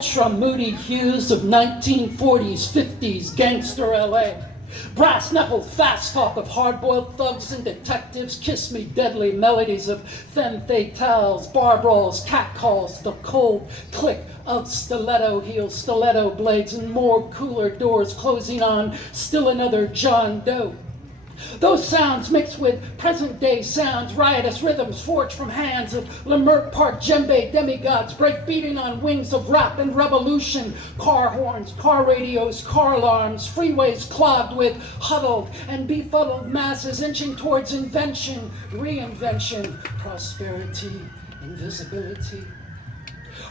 From moody hues of 1940s, 50s gangster LA. Brass-knuckled fast talk of hard-boiled thugs and detectives, kiss me deadly melodies of femme fatales, bar brawls, catcalls, the cold click of stiletto heels, stiletto blades, and more cooler doors closing on still another John Doe. Those sounds mixed with present-day sounds, riotous rhythms forged from hands of Leimert Park djembe demigods, break beating on wings of rap and revolution, car horns, car radios, car alarms, freeways clogged with huddled and befuddled masses inching towards invention, reinvention, prosperity, invisibility.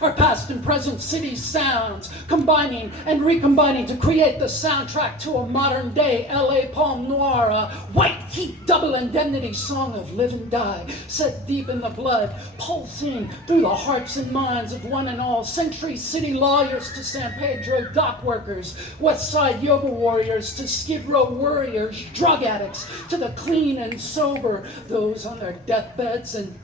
Our past and present city sounds, combining and recombining to create the soundtrack to a modern-day LA Palm Noir, a white heat double indemnity song of live and die, set deep in the blood, pulsing through the hearts and minds of one and all, Century City lawyers to San Pedro dock workers, West Side yoga warriors to Skid Row worriers, drug addicts to the clean and sober, those on their deathbeds and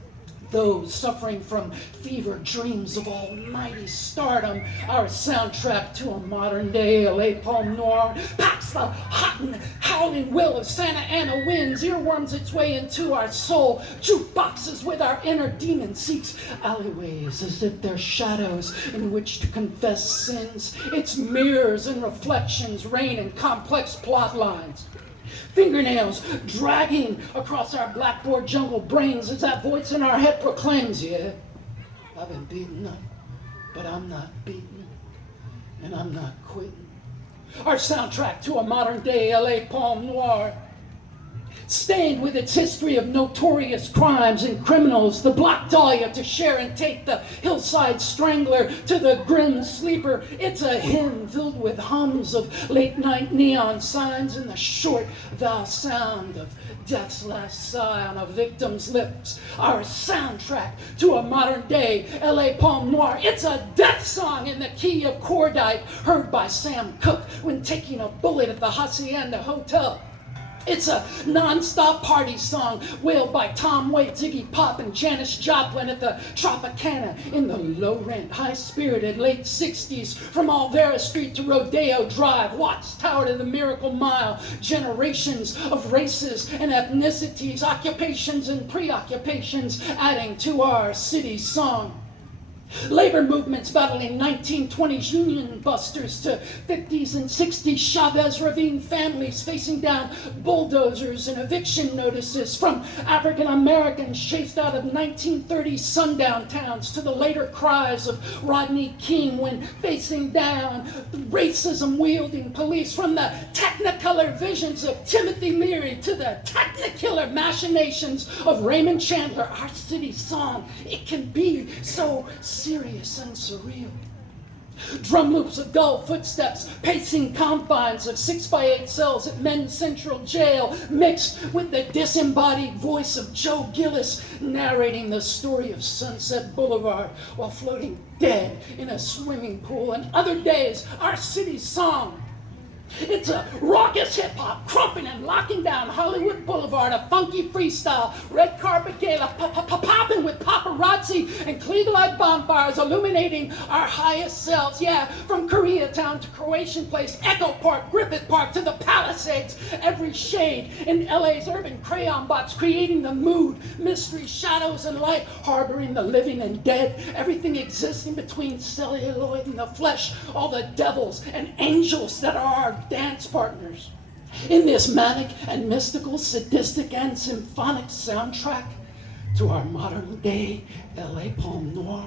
those suffering from fever dreams of almighty stardom. Our soundtrack to a modern-day LA Palm Noir packs the hot and howling will of Santa Ana winds, earworms its way into our soul, jukeboxes with our inner demon seeks alleyways as if they're shadows in which to confess sins. Its mirrors and reflections reign in complex plot lines. Fingernails dragging across our blackboard jungle brains as that voice in our head proclaims, yeah, I've been beaten up, but I'm not beaten, and I'm not quitting. Our soundtrack to a modern-day LA Palm Noir, stained with its history of notorious crimes and criminals, the Black Dahlia to share and take, the hillside strangler to the grim sleeper. It's a hymn filled with hums of late-night neon signs and the short vowel sound of death's last sigh on a victim's lips. Our soundtrack to a modern-day LA Palm Noir. It's a death song in the key of cordite, heard by Sam Cooke when taking a bullet at the Hacienda Hotel. It's a non-stop party song wailed by Tom Waits, Iggy Pop, and Janis Joplin at the Tropicana in the low-rent, high-spirited late 60s. From Alvera Street to Rodeo Drive, Watts Tower to the Miracle Mile, generations of races and ethnicities, occupations and preoccupations adding to our city song. Labor movements battling 1920s union busters to 50s and 60s Chavez Ravine families facing down bulldozers and eviction notices, from African Americans chased out of 1930s sundown towns to the later cries of Rodney King when facing down racism-wielding police, from the technicolor visions of Timothy Leary to the technicolor machinations of Raymond Chandler. Our city song, it can be so serious and surreal. Drum loops of dull footsteps pacing confines of 6x8 cells at Men's Central Jail, mixed with the disembodied voice of Joe Gillis narrating the story of Sunset Boulevard while floating dead in a swimming pool. And other days, our city song, it's a raucous hip-hop, crumping and locking down Hollywood Boulevard, a funky freestyle, red carpet gala, popping with paparazzi and Klieg-like bonfires illuminating our highest selves. Yeah, from Koreatown to Croatian Place, Echo Park, Griffith Park to the Palisades, every shade in LA's urban crayon box, creating the mood, mystery, shadows, and light, harboring the living and dead, everything existing between celluloid and the flesh, all the devils and angels that are our dance partners in this manic and mystical, sadistic and symphonic soundtrack to our modern day LA Palm Noir.